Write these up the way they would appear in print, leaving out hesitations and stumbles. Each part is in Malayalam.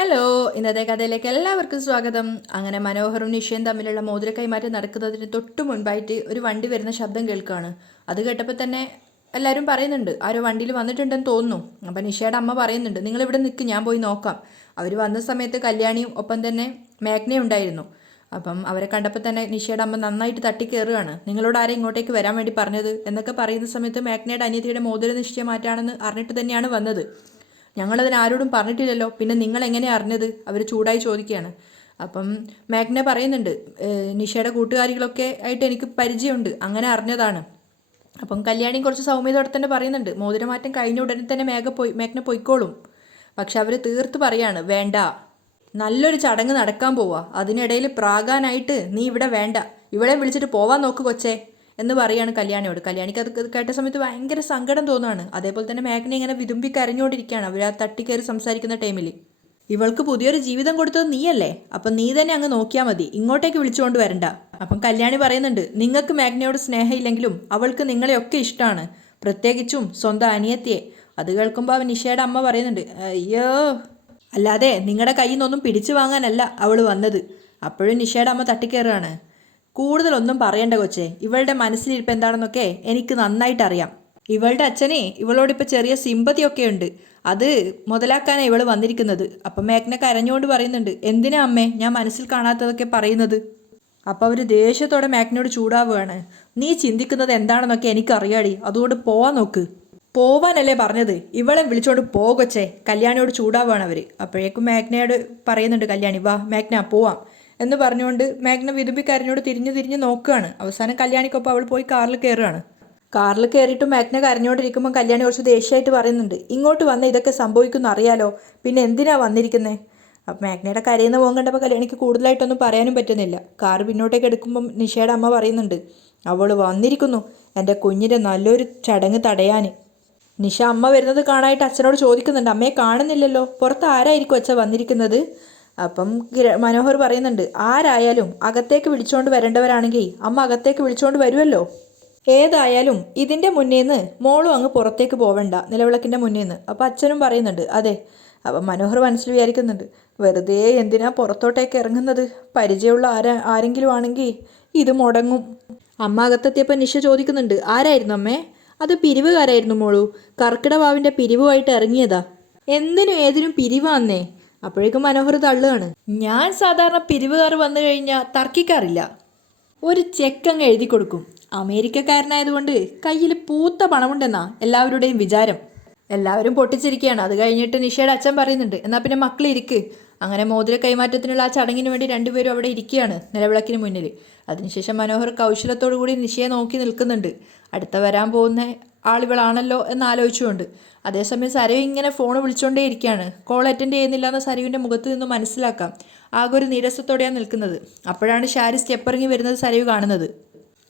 ഹലോ, ഇന്നത്തെ കഥയിലേക്ക് എല്ലാവർക്കും സ്വാഗതം. അങ്ങനെ മനോഹറും നിഷയും തമ്മിലുള്ള മോതിര കൈമാറ്റം നടക്കുന്നതിന് തൊട്ടു മുൻപായിട്ട് ഒരു വണ്ടി വരുന്ന ശബ്ദം കേൾക്കുകയാണ്. അത് കേട്ടപ്പോൾ തന്നെ എല്ലാവരും പറയുന്നുണ്ട്, ആരോ വണ്ടിയിൽ വന്നിട്ടുണ്ടെന്ന് തോന്നുന്നു. അപ്പം നിഷയുടെ അമ്മ പറയുന്നുണ്ട്, നിങ്ങളിവിടെ നിൽക്ക്, ഞാൻ പോയി നോക്കാം. അവർ വന്ന സമയത്ത് കല്യാണിയും ഒപ്പം തന്നെ മേഘ്നയും ഉണ്ടായിരുന്നു. അപ്പം അവരെ കണ്ടപ്പോൾ തന്നെ നിഷയുടെ അമ്മ നന്നായിട്ട് തട്ടിക്കയറുകയാണ്. നിങ്ങളോട് ആരെ ഇങ്ങോട്ടേക്ക് വരാൻ വേണ്ടി പറഞ്ഞത് എന്നൊക്കെ പറയുന്ന സമയത്ത് മേഘ്നയുടെ അനിയത്തിയുടെ മോതിര നിശ്ചയ മാറ്റാണെന്ന് അറിഞ്ഞിട്ട് തന്നെയാണ് വന്നത്. ഞങ്ങളതിന് ആരോടും പറഞ്ഞിട്ടില്ലല്ലോ, പിന്നെ നിങ്ങൾ എങ്ങനെയാണ് അറിഞ്ഞത്? അവർ ചൂടായി ചോദിക്കുകയാണ്. അപ്പം മേഘ്ന പറയുന്നുണ്ട്, നിഷയുടെ കൂട്ടുകാരികളൊക്കെ ആയിട്ട് എനിക്ക് പരിചയമുണ്ട്, അങ്ങനെ അറിഞ്ഞതാണ്. അപ്പം കല്യാണി കുറച്ച് സൗമ്യതയോടെ തന്നെ പറയുന്നുണ്ട്, മോതിരമാറ്റം കഴിഞ്ഞ ഉടനെ തന്നെ മേഘ്ന പൊയ്ക്കോളും. പക്ഷെ അവർ തീർത്ത് പറയാണ്, വേണ്ട, നല്ലൊരു ചടങ്ങ് നടക്കാൻ പോവാ, അതിനിടയിൽ പ്രാകാനായിട്ട് നീ ഇവിടെ വേണ്ട, ഇവളെ വിളിച്ചിട്ട് പോവാൻ നോക്ക് കൊച്ചേ എന്ന് പറയാണ് കല്യാണിയോട്. കല്യാണിക്ക് അത് കേട്ട സമയത്ത് ഭയങ്കര സങ്കടം തോന്നുകയാണ്. അതേപോലെ തന്നെ മേഘന ഇങ്ങനെ വിതുമ്പി കരഞ്ഞുകൊണ്ടിരിക്കുകയാണ് അവർ ആ തട്ടിക്കയറി സംസാരിക്കുന്ന ടൈമിൽ. ഇവൾക്ക് പുതിയൊരു ജീവിതം കൊടുത്തത് നീയല്ലേ, അപ്പം നീ തന്നെ അങ്ങ് നോക്കിയാൽ മതി, ഇങ്ങോട്ടേക്ക് വിളിച്ചുകൊണ്ട് വരണ്ട. അപ്പം കല്യാണി പറയുന്നുണ്ട്, നിങ്ങൾക്ക് മേഘനയോട് സ്നേഹമില്ലെങ്കിലും അവൾക്ക് നിങ്ങളെയൊക്കെ ഇഷ്ടമാണ്, പ്രത്യേകിച്ചും സ്വന്തം അനിയത്തിയെ. അത് കേൾക്കുമ്പോൾ അവൻ നിഷയുടെ അമ്മ പറയുന്നുണ്ട്, അയ്യോ, അല്ലാതെ നിങ്ങളുടെ കയ്യിൽ നിന്നൊന്നും പിടിച്ചു വാങ്ങാനല്ല അവൾ വന്നത്. അപ്പോഴും നിഷയുടെ അമ്മ തട്ടിക്കയറുകയാണ്. കൂടുതലൊന്നും പറയണ്ട കൊച്ചേ, ഇവളുടെ മനസ്സിലിരിപ്പ് എന്താണെന്നൊക്കെ എനിക്ക് നന്നായിട്ട് അറിയാം. ഇവളുടെ അച്ഛനെ ഇവളോടിപ്പോൾ ചെറിയ സിമ്പതിയൊക്കെ ഉണ്ട്, അത് മുതലാക്കാനാണ് ഇവൾ വന്നിരിക്കുന്നത്. അപ്പം മേഘ്ന കരഞ്ഞുകൊണ്ട് പറയുന്നുണ്ട്, എന്തിനാ അമ്മേ ഞാൻ മനസ്സിൽ കാണാത്തതൊക്കെ പറയുന്നത്? അപ്പോൾ അവർ ദേഷ്യത്തോടെ മേഘ്നയോട് ചൂടാവുകയാണ്. നീ ചിന്തിക്കുന്നത് എന്താണെന്നൊക്കെ എനിക്കറിയാടി, അതുകൊണ്ട് പോവാൻ നോക്ക്. പോവാനല്ലേ പറഞ്ഞത്, ഇവളെ വിളിച്ചോണ്ട് പോകൊച്ചേ, കല്യാണിയോട് ചൂടാവുകയാണ് അവർ. അപ്പോഴേക്കും മേഘ്നയോട് പറയുന്നുണ്ട് കല്യാണി, വാ മേഘ്ന പോവാം എന്ന് പറഞ്ഞുകൊണ്ട് മേഘ്ന വിതുമ്പിക്കരഞ്ഞോട് തിരിഞ്ഞ് തിരിഞ്ഞ് നോക്കുകയാണ്. അവസാനം കല്യാണിക്കൊപ്പം അവൾ പോയി കാറിൽ കയറുകയാണ്. കാറിൽ കയറിയിട്ട് മേഘ്ന കരഞ്ഞോണ്ടിരിക്കുമ്പോൾ കല്യാണി കുറച്ച് ദേഷ്യമായിട്ട് പറയുന്നുണ്ട്, ഇങ്ങോട്ട് വന്ന് ഇതൊക്കെ സംഭവിക്കുന്നു അറിയാലോ, പിന്നെ എന്തിനാ വന്നിരിക്കുന്നത്? അപ്പം മേഘ്നയുടെ കരയുന്ന പോകാൻ കണ്ടപ്പോൾ കല്യാണിക്ക് കൂടുതലായിട്ടൊന്നും പറയാനും പറ്റുന്നില്ല. കാർ പിന്നോട്ടേക്ക് എടുക്കുമ്പം നിഷയുടെ അമ്മ പറയുന്നുണ്ട്, അവൾ വന്നിരിക്കുന്നു എൻ്റെ കുഞ്ഞിൻ്റെ നല്ലൊരു ചടങ്ങ് തടയാൻ. നിഷ അമ്മ വരുന്നത് കാണാനായിട്ട് അച്ഛനോട് ചോദിക്കുന്നുണ്ട്, അമ്മയെ കാണുന്നില്ലല്ലോ, പുറത്ത് ആരായിരിക്കും അച്ഛൻ വന്നിരിക്കുന്നത്? അപ്പം മനോഹർ പറയുന്നുണ്ട്, ആരായാലും അകത്തേക്ക് വിളിച്ചുകൊണ്ട് വരേണ്ടവരാണെങ്കിൽ അമ്മ അകത്തേക്ക് വിളിച്ചുകൊണ്ട് വരുമല്ലോ. ഏതായാലും ഇതിൻ്റെ മുന്നേന്ന് മോളും അങ്ങ് പുറത്തേക്ക് പോവണ്ട, നിലവിളക്കിൻ്റെ മുന്നേന്ന്. അപ്പം അച്ഛനും പറയുന്നുണ്ട്, അതെ. അപ്പം മനോഹർ മനസ്സിൽ വിചാരിക്കുന്നുണ്ട്, വെറുതെ എന്തിനാ പുറത്തോട്ടേക്ക് ഇറങ്ങുന്നത്, പരിചയമുള്ള ആരെങ്കിലും ആണെങ്കിൽ ഇത് മുടങ്ങും. അമ്മ അകത്തെത്തിയപ്പോൾ നിഷ ചോദിക്കുന്നുണ്ട്, ആരായിരുന്നു അമ്മേ? അത് പിരിവുകാരായിരുന്നു മോളൂ, കർക്കിടവാവിൻ്റെ പിരിവുമായിട്ട് ഇറങ്ങിയതാ. എന്തിനും ഏതിനും പിരിവാന്നേ. അപ്പോഴേക്കും മനോഹർ തള്ളുകയാണ്, ഞാൻ സാധാരണ പിരിവുകാർ വന്നു കഴിഞ്ഞാൽ തർക്കിക്കാറില്ല, ഒരു ചെക്കങ്ങ് എഴുതി കൊടുക്കും. അമേരിക്കക്കാരനായതുകൊണ്ട് കയ്യിൽ പൂത്ത പണമുണ്ടെന്നാ എല്ലാവരുടെയും വിചാരം. എല്ലാവരും പൊട്ടിച്ചിരിക്കുകയാണ്. അത് കഴിഞ്ഞിട്ട് നിഷയുടെ അച്ഛൻ പറയുന്നുണ്ട്, എന്നാൽ പിന്നെ മക്കളിരിക്ക്. അങ്ങനെ മോതിര കൈമാറ്റത്തിനുള്ള ആ ചടങ്ങിന് വേണ്ടി രണ്ടുപേരും അവിടെ ഇരിക്കുകയാണ് നിലവിളക്കിന് മുന്നിൽ. അതിനുശേഷം മനോഹർ കൗശലത്തോടു കൂടി നിഷയെ നോക്കി നിൽക്കുന്നുണ്ട്, അടുത്ത വരാൻ പോകുന്ന ആളുകളാണല്ലോ എന്നാലോചിച്ചുകൊണ്ട്. അതേസമയം സരയു ഇങ്ങനെ ഫോൺ വിളിച്ചുകൊണ്ടേ ഇരിക്കുകയാണ്. കോൾ അറ്റൻഡ് ചെയ്യുന്നില്ല എന്ന് സരയുവിൻ്റെ മുഖത്ത് നിന്ന് മനസ്സിലാക്കാം. ആകെ ഒരു നീരസത്തോടെയാണ് നിൽക്കുന്നത്. അപ്പോഴാണ് ഷാരി സ്റ്റെപ്പിറങ്ങി വരുന്നത് സരയു കാണുന്നത്.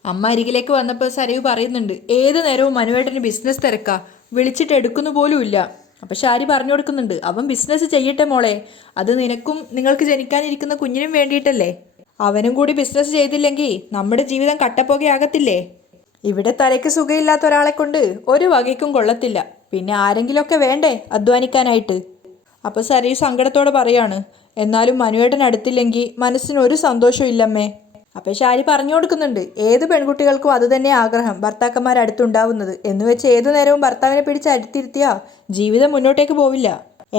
അമ്മ അരികിലേക്ക് വന്നപ്പോൾ സരയു പറയുന്നുണ്ട്, ഏത് നേരവും മനുവേട്ടന് ബിസിനസ് തിരക്കാ, വിളിച്ചിട്ട് എടുക്കുന്നു പോലും ഇല്ല. അപ്പം ഷാരി പറഞ്ഞു കൊടുക്കുന്നുണ്ട്, അവൻ ബിസിനസ് ചെയ്യട്ടെ മോളെ, അത് നിനക്കും നിങ്ങൾക്ക് ജനിക്കാനിരിക്കുന്ന കുഞ്ഞിനും വേണ്ടിയിട്ടല്ലേ. അവനും കൂടി ബിസിനസ് ചെയ്തില്ലെങ്കിൽ നമ്മുടെ ജീവിതം കട്ടപ്പോകയാകത്തില്ലേ. ഇവിടെ തലയ്ക്ക് സുഖമില്ലാത്ത ഒരാളെ കൊണ്ട് ഒരു വകയ്ക്കും കൊള്ളത്തില്ല, പിന്നെ ആരെങ്കിലുമൊക്കെ വേണ്ടേ അധ്വാനിക്കാനായിട്ട്. അപ്പോൾ സരയു സങ്കടത്തോടെ പറയാണ്, എന്നാലും മനുവേട്ടൻ അടുത്തില്ലെങ്കിൽ മനസ്സിനൊരു സന്തോഷവും ഇല്ലമ്മേ. അപ്പോൾ ഷാരി പറഞ്ഞു കൊടുക്കുന്നുണ്ട്, ഏത് പെൺകുട്ടികൾക്കും അതുതന്നെ ആഗ്രഹം, ഭർത്താക്കന്മാർ അടുത്തുണ്ടാവുന്നത്. എന്ന് വെച്ച് ഏതു നേരവും ഭർത്താവിനെ പിടിച്ച് അടുത്തിരുത്തിയാൽ ജീവിതം മുന്നോട്ടേക്ക് പോവില്ല.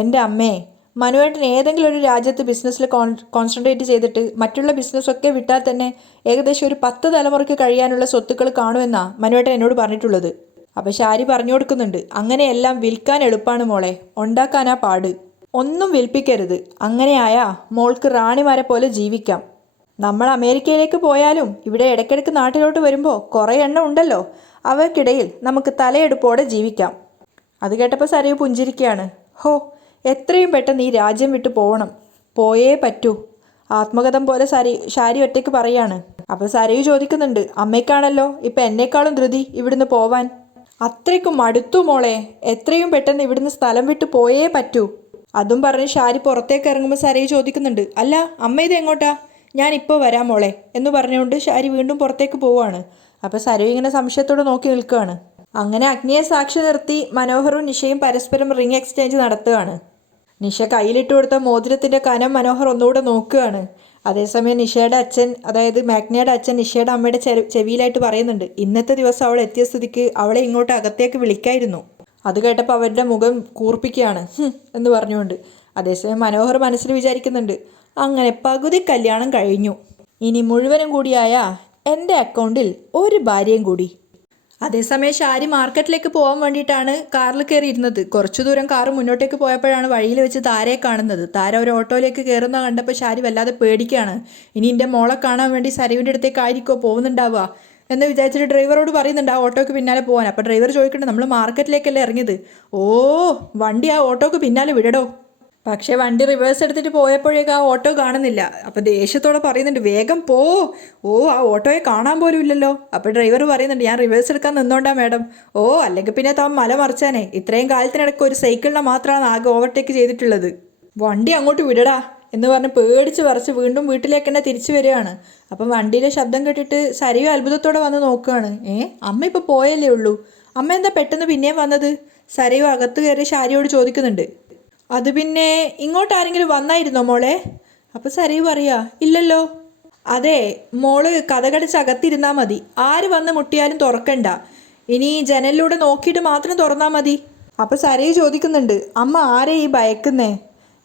എൻ്റെ അമ്മേ, മനുവേട്ടൻ ഏതെങ്കിലും ഒരു രാജ്യത്ത് ബിസിനസ്സിൽ കോൺസെൻട്രേറ്റ് ചെയ്തിട്ട് മറ്റുള്ള ബിസിനസ്സൊക്കെ വിട്ടാൽ തന്നെ ഏകദേശം ഒരു 10 തലമുറയ്ക്ക് കഴിയാനുള്ള സ്വത്തുക്കൾ കാണുമെന്നാണ് മനുവേട്ടൻ എന്നോട് പറഞ്ഞിട്ടുള്ളത്. അപ്പോൾ ഷാരി പറഞ്ഞു കൊടുക്കുന്നുണ്ട്, അങ്ങനെയെല്ലാം വിൽക്കാൻ എളുപ്പമാണ് മോളെ, ഉണ്ടാക്കാനാ പാട്. ഒന്നും വിൽപ്പിക്കരുത്, അങ്ങനെയായാ മോൾക്ക് റാണിമാരെ പോലെ ജീവിക്കാം. നമ്മൾ അമേരിക്കയിലേക്ക് പോയാലും ഇവിടെ ഇടയ്ക്കിടയ്ക്ക് നാട്ടിലോട്ട് വരുമ്പോൾ കുറേ എണ്ണം ഉണ്ടല്ലോ, അവർക്കിടയിൽ നമുക്ക് തലയെടുപ്പോടെ ജീവിക്കാം. അത് കേട്ടപ്പോൾ സരയു പുഞ്ചിരിക്കുകയാണ്. ഹോ, എത്രയും പെട്ടെന്ന് ഈ രാജ്യം വിട്ടു പോകണം, പോയേ പറ്റൂ. ആത്മകഥം പോലെ ഷാരി ഒറ്റയ്ക്ക് പറയാണ്. അപ്പോൾ സരയു ചോദിക്കുന്നുണ്ട്, അമ്മയ്ക്കാണല്ലോ ഇപ്പം എന്നേക്കാളും ധൃതി ഇവിടുന്ന് പോവാൻ. അത്രയ്ക്കും മടുത്തു മോളെ, എത്രയും പെട്ടെന്ന് ഇവിടുന്ന് സ്ഥലം വിട്ടു പോയേ പറ്റൂ. അതും പറഞ്ഞ് ഷാരി പുറത്തേക്ക് ഇറങ്ങുമ്പോൾ സരയു ചോദിക്കുന്നുണ്ട്, അല്ല അമ്മ ഇത് എങ്ങോട്ടാ? ഞാൻ ഇപ്പോൾ വരാം മോളെ എന്ന് പറഞ്ഞുകൊണ്ട് ഷാരി വീണ്ടും പുറത്തേക്ക് പോവുകയാണ്. അപ്പോൾ സരയു ഇങ്ങനെ സംശയത്തോടെ നോക്കി നിൽക്കുകയാണ്. അങ്ങനെ അഗ്നിയെ സാക്ഷി നിർത്തി മനോഹറും നിഷയും പരസ്പരം റിംഗ് എക്സ്ചേഞ്ച് നടത്തുകയാണ്. നിഷ കയ്യിലിട്ട് കൊടുത്ത മോതിരത്തിൻ്റെ കനം മനോഹർ ഒന്നുകൂടെ നോക്കുകയാണ്. അതേസമയം നിഷയുടെ അച്ഛൻ, അതായത് മാഗ്നയുടെ അച്ഛൻ നിഷയുടെ അമ്മയുടെ ചെവിയിലായിട്ട് പറയുന്നുണ്ട്, ഇന്നത്തെ ദിവസം അവൾ എത്തിയ സ്ഥിതിക്ക് അവളെ ഇങ്ങോട്ട് അകത്തേക്ക് വിളിക്കായിരുന്നു. അത് കേട്ടപ്പോൾ അവരുടെ മുഖം കൂർപ്പിക്കുകയാണ് എന്ന് പറഞ്ഞുകൊണ്ട്. അതേസമയം മനോഹർ മനസ്സിൽ വിചാരിക്കുന്നുണ്ട്, അങ്ങനെ പകുതി കല്യാണം കഴിഞ്ഞു, ഇനി മുഴുവനും കൂടിയായ എൻ്റെ അക്കൗണ്ടിൽ ഒരു ഭാര്യയും കൂടി. അതേസമയം ഷാരി മാർക്കറ്റിലേക്ക് പോകാൻ വേണ്ടിയിട്ടാണ് കാറിൽ കയറിയിരുന്നത്. കുറച്ചു ദൂരം കാറ് മുന്നോട്ടേക്ക് പോയപ്പോഴാണ് വഴിയിൽ വെച്ച് താരയെ കാണുന്നത്. താര ഒരു ഓട്ടോയിലേക്ക് കയറുന്ന കണ്ടപ്പോൾ ഷാരി വല്ലാതെ പേടിക്കുകയാണ്. ഇനി എൻ്റെ മോളെ കാണാൻ വേണ്ടി സരുവിൻ്റെ അടുത്തേക്കായിരിക്കോ പോകുന്നുണ്ടാവുക എന്ന് വിചാരിച്ചിട്ട് ഡ്രൈവറോട് പറയുന്നുണ്ട് ആ ഓട്ടോയ്ക്ക് പിന്നാലെ പോകാൻ. അപ്പോൾ ഡ്രൈവർ ചോദിക്കുന്നുണ്ട്, നമ്മൾ മാർക്കറ്റിലേക്കല്ലേ ഇറങ്ങിയത്? ഓ, വണ്ടി ആ ഓട്ടോയ്ക്ക് പിന്നാലെ വിടടോ. പക്ഷേ വണ്ടി റിവേഴ്സ് എടുത്തിട്ട് പോയപ്പോഴേക്ക് ആ ഓട്ടോ കാണുന്നില്ല. അപ്പോൾ ദേഷ്യത്തോടെ പറയുന്നുണ്ട്, വേഗം പോ. ഓ, ആ ഓട്ടോയെ കാണാൻ പോലും ഇല്ലല്ലോ. അപ്പോൾ ഡ്രൈവർ പറയുന്നുണ്ട്, ഞാൻ റിവേഴ്സ് എടുക്കാൻ നിന്നോണ്ടാ മാഡം. ഓ, അല്ലെങ്കിൽ പിന്നെ താൻ മല മറിച്ചാനേ. ഇത്രയും കാലത്തിനിടയ്ക്ക് ഒരു സൈക്കിളിനെ മാത്രമാണ് ആകെ ഓവർടേക്ക് ചെയ്തിട്ടുള്ളത്. വണ്ടി അങ്ങോട്ട് വിടടാ എന്ന് പറഞ്ഞ് പേടിച്ച് പറിച്ച് വീണ്ടും വീട്ടിലേക്ക് തന്നെ തിരിച്ചു വരികയാണ്. അപ്പം വണ്ടിയിലെ ശബ്ദം കേട്ടിട്ട് സരിയു അത്ഭുതത്തോടെ വന്ന് നോക്കുകയാണ്. അമ്മ ഇപ്പോൾ പോയല്ലേ ഉള്ളൂ, അമ്മ എന്താ പെട്ടെന്ന് പിന്നെയും വന്നത്? സരിയു അകത്ത് കയറി ഷാരിയോട് ചോദിക്കുന്നുണ്ട്. അത് പിന്നെ ഇങ്ങോട്ട് ആരെങ്കിലും വന്നായിരുന്നോ മോളെ? അപ്പോൾ സരിയു പറയാ, ഇല്ലല്ലോ. അതെ, മോള് കതകടച്ച് അകത്തിരുന്നാൽ മതി, ആര് വന്ന് മുട്ടിയാലും തുറക്കണ്ട, ഇനി ജനലിലൂടെ നോക്കിയിട്ട് മാത്രം തുറന്നാൽ മതി. അപ്പോൾ സരിയു ചോദിക്കുന്നുണ്ട്, അമ്മ ആരെ ഈ ഭയക്കുന്നേ?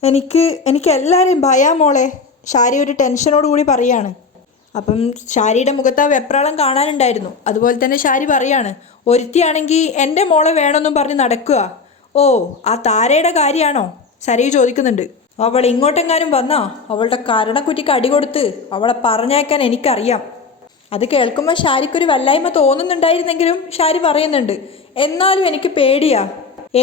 എനിക്ക് എല്ലാവരെയും ഭയാ മോളെ. ഷാരി ഒരു ടെൻഷനോട് കൂടി പറയാണ്. അപ്പം ഷാരിയുടെ മുഖത്ത് ആ വെപ്രാളം കാണാനുണ്ടായിരുന്നു. അതുപോലെ തന്നെ ഷാരി പറയാണ്, ഒരുത്തിയാണെങ്കിൽ എൻ്റെ മോളെ വേണമെന്നും പറഞ്ഞ് നടക്കുക. ഓ, ആ താരയുടെ കാര്യമാണോ? സരിയു ചോദിക്കുന്നുണ്ട്. അവൾ ഇങ്ങോട്ടെങ്ങാനും വന്നാ അവളുടെ കരണക്കുറ്റിക്ക് അടി കൊടുത്ത് അവളെ പറഞ്ഞേക്കാൻ എനിക്കറിയാം. അത് കേൾക്കുമ്പോൾ ഷാരിക്കൊരു വല്ലായ്മ തോന്നുന്നുണ്ടായിരുന്നെങ്കിലും ഷാരി പറയുന്നുണ്ട്, എന്നാലും എനിക്ക് പേടിയാ.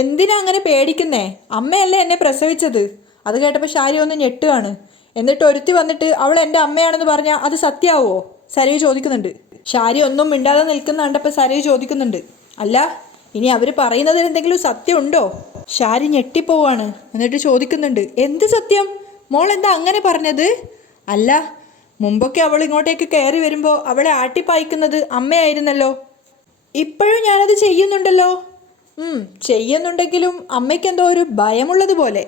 എന്തിനാ അങ്ങനെ പേടിക്കുന്നേ? അമ്മയല്ലേ എന്നെ പ്രസവിച്ചത്. അത് കേട്ടപ്പോൾ ഷാരി ഒന്ന് ഞെട്ടുകയാണ്. എന്നിട്ട് ഒരുത്തി വന്നിട്ട് അവൾ എൻ്റെ അമ്മയാണെന്ന് പറഞ്ഞാൽ അത് സത്യമാവോ? സരിയു ചോദിക്കുന്നുണ്ട്. ഷാരി ഒന്നും മിണ്ടാതെ നിൽക്കുന്ന കണ്ടപ്പോൾ സരിയു ചോദിക്കുന്നുണ്ട്, അല്ല ഇനി അവർ പറയുന്നതിൽ എന്തെങ്കിലും സത്യം ഉണ്ടോ? ഷാരി ഞെട്ടിപ്പോവാണ്. എന്നിട്ട് ചോദിക്കുന്നുണ്ട്, എന്ത് സത്യം? മോൾ എന്താ അങ്ങനെ പറഞ്ഞത്? അല്ല, മുമ്പൊക്കെ അവൾ ഇങ്ങോട്ടേക്ക് കയറി വരുമ്പോൾ അവളെ ആട്ടിപ്പായിക്കുന്നത് അമ്മയായിരുന്നല്ലോ. ഇപ്പോഴും ഞാനത് ചെയ്യുന്നുണ്ടല്ലോ. ചെയ്യുന്നുണ്ടെങ്കിലും അമ്മയ്ക്കെന്തോ ഒരു ഭയമുള്ളതുപോലെ.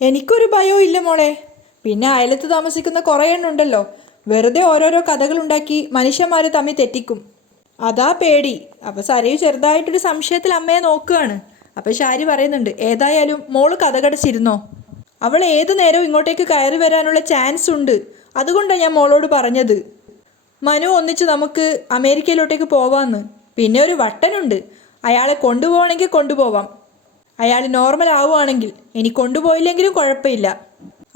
എനിക്കൊരു ഭയവും ഇല്ല മോളെ. പിന്നെ അയലത്ത് താമസിക്കുന്ന കുറേ എണ്ണുണ്ടല്ലോ, വെറുതെ ഓരോരോ കഥകളുണ്ടാക്കി മനുഷ്യന്മാർ തമ്മിൽ തെറ്റിക്കും, അതാ പേടി. അപ്പോൾ സരിയു ചെറുതായിട്ടൊരു സംശയത്തിൽ അമ്മയെ നോക്കുകയാണ്. അപ്പോൾ ഷാരി പറയുന്നുണ്ട്, ഏതായാലും മോള് കഥകടച്ചിരുന്നോ? അവൾ ഏതു നേരവും ഇങ്ങോട്ടേക്ക് കയറി വരാനുള്ള ചാൻസ് ഉണ്ട്, അതുകൊണ്ടാണ് ഞാൻ മോളോട് പറഞ്ഞത്. മനു ഒന്നിച്ച് നമുക്ക് അമേരിക്കയിലോട്ടേക്ക് പോവാമെന്ന്. പിന്നെ ഒരു വട്ടനുണ്ട്, അയാളെ കൊണ്ടുപോകണമെങ്കിൽ കൊണ്ടുപോവാം, അയാൾ നോർമൽ ആവുകയാണെങ്കിൽ. ഇനി കൊണ്ടുപോയില്ലെങ്കിലും കുഴപ്പമില്ല.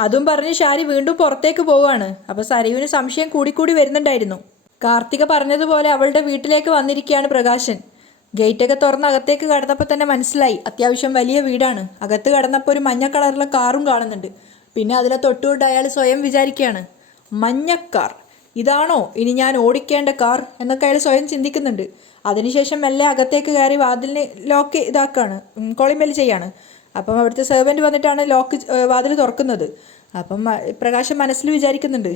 അതും പറഞ്ഞ് ഷാരി വീണ്ടും പുറത്തേക്ക് പോവുകയാണ്. അപ്പോൾ സരിയുവിന് സംശയം കൂടിക്കൂടി വരുന്നുണ്ടായിരുന്നു. കാർത്തിക പറഞ്ഞതുപോലെ അവളുടെ വീട്ടിലേക്ക് വന്നിരിക്കുകയാണ് പ്രകാശൻ. ഗേറ്റൊക്കെ തുറന്ന് അകത്തേക്ക് കടന്നപ്പോൾ തന്നെ മനസ്സിലായി അത്യാവശ്യം വലിയ വീടാണ്. അകത്ത് കടന്നപ്പോൾ ഒരു മഞ്ഞ കളറിലെ കാറും കാണുന്നുണ്ട്. പിന്നെ അതിലെ തൊട്ടുകൊണ്ട് അയാൾ സ്വയം വിചാരിക്കുകയാണ്, മഞ്ഞക്കാർ, ഇതാണോ ഇനി ഞാൻ ഓടിക്കേണ്ട കാർ എന്നൊക്കെ അയാൾ സ്വയം ചിന്തിക്കുന്നുണ്ട്. അതിനുശേഷം മെല്ലെ അകത്തേക്ക് കയറി വാതിലിന് ലോക്ക് ഇതാക്കാണ്, കോളിംഗ് ചെയ്യാണ്. അപ്പം അവിടുത്തെ സെർവൻറ്റ് വന്നിട്ടാണ് വാതിൽ തുറക്കുന്നത്. അപ്പം പ്രകാശം മനസ്സിൽ വിചാരിക്കുന്നുണ്ട്,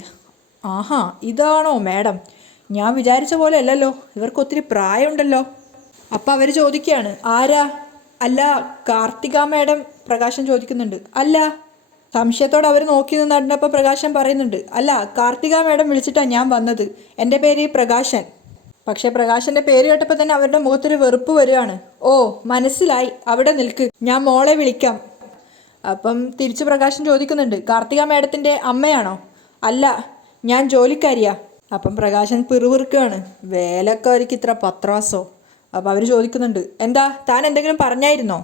ആഹാ, ഇതാണോ മാഡം? ഞാൻ വിചാരിച്ച പോലെ അല്ലല്ലോ, ഇവർക്ക് ഒത്തിരി പ്രായമുണ്ടല്ലോ. അപ്പം അവർ ചോദിക്കുകയാണ്, ആരാ? അല്ല, കാർത്തിക മാഡം. പ്രകാശൻ ചോദിക്കുന്നുണ്ട്, അല്ല. സംശയത്തോടെ അവർ നോക്കി നിന്നപ്പോൾ പ്രകാശൻ പറയുന്നുണ്ട്, അല്ല, കാർത്തിക മാഡം വിളിച്ചിട്ടാണ് ഞാൻ വന്നത്, എൻ്റെ പേര് പ്രകാശൻ. പക്ഷേ പ്രകാശൻ്റെ പേര് കേട്ടപ്പോൾ തന്നെ അവരുടെ മുഖത്തൊരു വെറുപ്പ് വരികയാണ്. ഓ, മനസ്സിലായി, അവിടെ നിൽക്ക്, ഞാൻ മോളെ വിളിക്കാം. അപ്പം തിരിച്ച് പ്രകാശൻ ചോദിക്കുന്നുണ്ട്, കാർത്തിക മാഡത്തിൻ്റെ അമ്മയാണോ? അല്ല, ഞാൻ ജോലിക്കാരിയാ. അപ്പം പ്രകാശൻ പിറുപിറുക്കുകയാണ്, വേലക്കാരിക്ക് ഇത്ര പത്രാസോ? അപ്പോൾ അവർ ചോദിക്കുന്നുണ്ട്, എന്താ താൻ എന്തെങ്കിലും പറഞ്ഞായിരുന്നോ?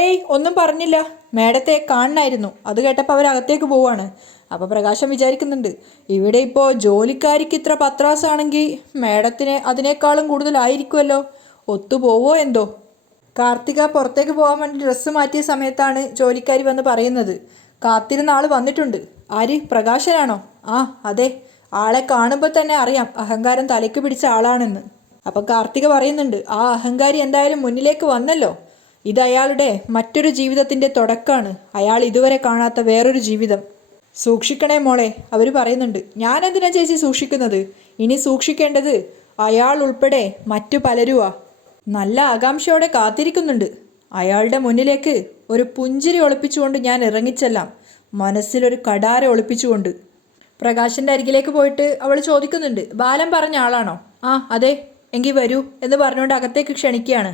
ഏയ്, ഒന്നും പറഞ്ഞില്ല, മാഡത്തെ കാണണമായിരുന്നു. അത് കേട്ടപ്പോൾ അവരകത്തേക്ക് പോവാണ്. അപ്പോൾ പ്രകാശം വിചാരിക്കുന്നുണ്ട്, ഇവിടെ ഇപ്പോൾ ജോലിക്കാരിക്ക് ഇത്ര പത്രാസാണെങ്കിൽ മാഡത്തിന് അതിനേക്കാളും കൂടുതലായിരിക്കുമല്ലോ, ഒത്തുപോവോ എന്തോ. കാർത്തിക പുറത്തേക്ക് പോകാൻ വേണ്ടി ഡ്രസ്സ് മാറ്റിയ സമയത്താണ് ജോലിക്കാരി വന്ന് പറയുന്നത്, കാത്തിരുന്ന ആൾ വന്നിട്ടുണ്ട്. ആര്? പ്രകാശനാണോ? ആ അതെ, ആളെ കാണുമ്പോൾ തന്നെ അറിയാം അഹങ്കാരം തലയ്ക്ക് പിടിച്ച ആളാണെന്ന്. അപ്പം കാർത്തിക പറയുന്നുണ്ട്, ആ അഹങ്കാരി എന്തായാലും മുന്നിലേക്ക് വന്നല്ലോ, ഇത് അയാളുടെ മറ്റൊരു ജീവിതത്തിൻ്റെ തുടക്കമാണ്, അയാൾ ഇതുവരെ കാണാത്ത വേറൊരു ജീവിതം. സൂക്ഷിക്കണേ മോളെ, അവർ പറയുന്നുണ്ട്. ഞാനെന്തിനാ ചേച്ചി സൂക്ഷിക്കുന്നത്? ഇനി സൂക്ഷിക്കേണ്ടത് അയാൾ ഉൾപ്പെടെ മറ്റു പലരുവാ. നല്ല ആകാംക്ഷയോടെ കാത്തിരിക്കുന്നുണ്ട്. അയാളുടെ മുന്നിലേക്ക് ഒരു പുഞ്ചിരി ഒളിപ്പിച്ചുകൊണ്ട് ഞാൻ ഇറങ്ങിച്ചെല്ലാം, മനസ്സിലൊരു കടാര ഒളിപ്പിച്ചുകൊണ്ട്. പ്രകാശൻ്റെ അരികിലേക്ക് പോയിട്ട് അവൾ ചോദിക്കുന്നുണ്ട്, ബാലൻ പറഞ്ഞ ആളാണോ? ആ അതെ, എങ്കിൽ വരൂ എന്ന് പറഞ്ഞുകൊണ്ട് അകത്തേക്ക് ക്ഷണിക്കുകയാണ്.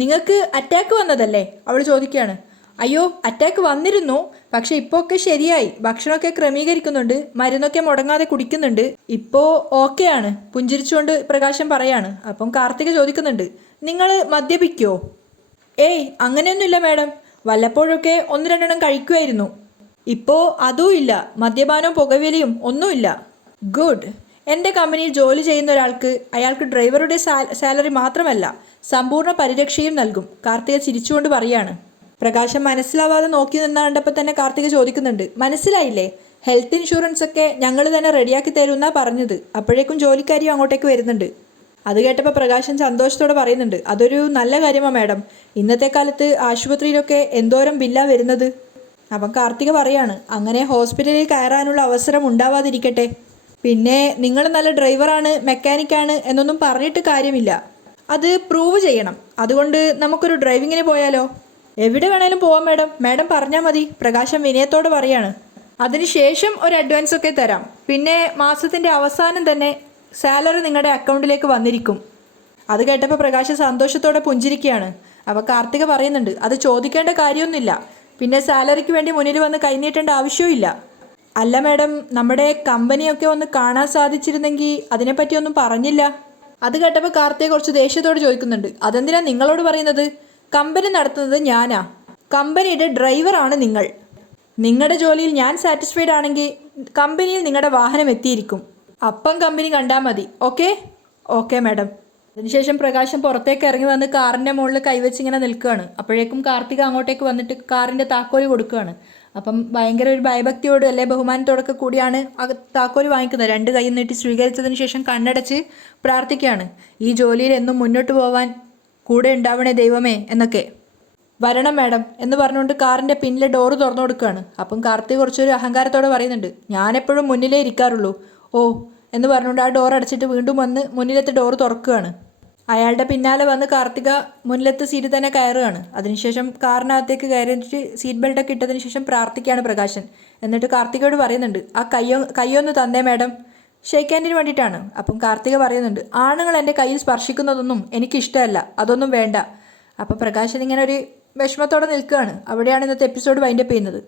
നിങ്ങൾക്ക് അറ്റാക്ക് വന്നതല്ലേ? അവൾ ചോദിക്കുകയാണ്. അയ്യോ, അറ്റാക്ക് വന്നിരുന്നു, പക്ഷെ ഇപ്പോൾ ഒക്കെ ശരിയായി, ഭക്ഷണമൊക്കെ ക്രമീകരിക്കുന്നുണ്ട്, മരുന്നൊക്കെ മുടങ്ങാതെ കുടിക്കുന്നുണ്ട്, ഇപ്പോൾ ഓക്കെയാണ്, പുഞ്ചിരിച്ചുകൊണ്ട് പ്രകാശൻ പറയാണ്. അപ്പം കാർത്തിക ചോദിക്കുന്നുണ്ട്, നിങ്ങൾ മദ്യപിക്കുമോ? ഏയ് അങ്ങനെയൊന്നുമില്ല മാഡം, വല്ലപ്പോഴൊക്കെ ഒന്ന് രണ്ടെണ്ണം കഴിക്കുമായിരുന്നു. ഇപ്പോൾ അതും ഇല്ല, മദ്യപാനവും പുകവലിയും ഒന്നുമില്ല. ഗുഡ്. എൻ്റെ കമ്പനിയിൽ ജോലി ചെയ്യുന്ന ഒരാൾക്ക് അയാൾക്ക് ഡ്രൈവറുടെ സാലറി മാത്രമല്ല, സമ്പൂർണ്ണ പരിരക്ഷയും നൽകും. കാർത്തിക ചിരിച്ചുകൊണ്ട് പറയാണ്. പ്രകാശം മനസ്സിലാവാതെ നോക്കി നിന്ന കണ്ടപ്പോൾ തന്നെ കാർത്തിക ചോദിക്കുന്നുണ്ട്, മനസ്സിലായില്ലേ? ഹെൽത്ത് ഇൻഷുറൻസ് ഒക്കെ ഞങ്ങൾ തന്നെ റെഡിയാക്കി തരുമെന്നാണ് പറഞ്ഞത്. അപ്പോഴേക്കും ജോലിക്കാരിയും അങ്ങോട്ടേക്ക് വരുന്നുണ്ട്. അത് കേട്ടപ്പോൾ പ്രകാശൻ സന്തോഷത്തോടെ പറയുന്നുണ്ട്, അതൊരു നല്ല കാര്യമാണ് മാഡം, ഇന്നത്തെ കാലത്ത് ആശുപത്രിയിലൊക്കെ എന്തോരം ബില്ലാ വരുന്നത്. അപ്പം കാർത്തിക പറയാണ്, അങ്ങനെ ഹോസ്പിറ്റലിൽ കയറാനുള്ള അവസരം ഉണ്ടാവാതിരിക്കട്ടെ. പിന്നെ നിങ്ങൾ നല്ല ഡ്രൈവറാണ്, മെക്കാനിക്കാണ് എന്നൊന്നും പറഞ്ഞിട്ട് കാര്യമില്ല, അത് പ്രൂവ് ചെയ്യണം. അതുകൊണ്ട് നമുക്കൊരു ഡ്രൈവിങ്ങിന് പോയാലോ? എവിടെ വേണേലും പോവാം മാഡം, മാഡം പറഞ്ഞാൽ മതി. പ്രകാശം വിനയത്തോട് പറയാണ്. അതിനുശേഷം ഒരു അഡ്വാൻസ് ഒക്കെ തരാം, പിന്നെ മാസത്തിൻ്റെ അവസാനം തന്നെ സാലറി നിങ്ങളുടെ അക്കൗണ്ടിലേക്ക് വന്നിരിക്കും. അത് കേട്ടപ്പോൾ പ്രകാശം സന്തോഷത്തോടെ പുഞ്ചിരിക്കുകയാണ്. അപ്പോൾ കാർത്തിക പറയുന്നുണ്ട്, അത് ചോദിക്കേണ്ട കാര്യമൊന്നുമില്ല, പിന്നെ സാലറിക്ക് വേണ്ടി മുന്നിൽ വന്ന് കൈനീട്ടേണ്ട ആവശ്യവും. അല്ല മാഡം, നമ്മുടെ കമ്പനിയൊക്കെ ഒന്ന് കാണാൻ സാധിച്ചിരുന്നെങ്കിൽ അതിനെപ്പറ്റിയൊന്നും പറഞ്ഞില്ല. അത് കേട്ടപ്പോൾ കാർത്തിക കുറച്ച് ദേഷ്യത്തോട് ചോദിക്കുന്നുണ്ട്, അതെന്തിനാ നിങ്ങളോട് പറയുന്നത്? കമ്പനി നടത്തുന്നത് ഞാനാ, കമ്പനിയുടെ ഡ്രൈവറാണ് നിങ്ങൾ. നിങ്ങളുടെ ജോലിയിൽ ഞാൻ സാറ്റിസ്ഫൈഡ് ആണെങ്കിൽ കമ്പനിയിൽ നിങ്ങളുടെ വാഹനം എത്തിയിരിക്കും, അപ്പം കമ്പനി കണ്ടാൽ മതി. ഓക്കെ? Okay madam. അതിനുശേഷം പ്രകാശം പുറത്തേക്ക് ഇറങ്ങി വന്ന് കാറിൻ്റെ മുകളിൽ കൈവച്ച് ഇങ്ങനെ നിൽക്കുകയാണ്. അപ്പോഴേക്കും കാർത്തിക അങ്ങോട്ടേക്ക് വന്നിട്ട് കാറിൻ്റെ താക്കോല് കൊടുക്കുകയാണ്. അപ്പം ഭയങ്കര ഒരു ഭയഭക്തിയോട് അല്ലെ ബഹുമാനത്തോടൊക്കെ കൂടിയാണ് ആ താക്കോല് വാങ്ങിക്കുന്നത്. രണ്ട് കൈ നീട്ടി സ്വീകരിച്ചതിന് ശേഷം കണ്ണടച്ച് പ്രാർത്ഥിക്കുകയാണ്, ഈ ജോലിയിൽ എന്നും മുന്നോട്ട് പോവാൻ കൂടെ ഉണ്ടാവണേ ദൈവമേ എന്നൊക്കെ. വരണം മാഡം എന്ന് പറഞ്ഞുകൊണ്ട് കാറിൻ്റെ പിന്നിലെ ഡോറ് തുറന്നു കൊടുക്കുകയാണ്. അപ്പം കാർത്തിക കുറച്ചൊരു അഹങ്കാരത്തോടെ പറയുന്നുണ്ട്, ഞാനെപ്പോഴും മുന്നിലേ ഇരിക്കാറുള്ളൂ. ഓ എന്ന് പറഞ്ഞുകൊണ്ട് ആ ഡോർ അടച്ചിട്ട് വീണ്ടും വന്ന് മുന്നിലത്തെ ഡോറ് തുറക്കുകയാണ്. അയാളുടെ പിന്നാലെ വന്ന് കാർത്തിക മുന്നിലത്തെ സീറ്റ് തന്നെ കയറുകയാണ്. അതിനുശേഷം കാറിനകത്തേക്ക് കയറിയിട്ട് സീറ്റ് ബെൽറ്റൊക്കെ ഇട്ടതിന് ശേഷം പ്രാർത്ഥിക്കുകയാണ് പ്രകാശൻ. എന്നിട്ട് കാർത്തികയോട് പറയുന്നുണ്ട്, ആ കയ്യൊന്ന് തന്നേ മാഡം, ഷെയ്ക്ക് ഹാൻഡിന് വേണ്ടിയിട്ടാണ്. അപ്പം കാർത്തിക പറയുന്നുണ്ട്, ആണുങ്ങൾ എൻ്റെ കയ്യിൽ സ്പർശിക്കുന്നതൊന്നും എനിക്കിഷ്ടമല്ല, അതൊന്നും വേണ്ട. അപ്പം പ്രകാശൻ ഇങ്ങനെ ഒരു വിഷമത്തോടെ നിൽക്കുകയാണ്. അവിടെയാണ് ഇന്നത്തെ എപ്പിസോഡ് വൈൻഡപ്പ് ചെയ്യുന്നത്.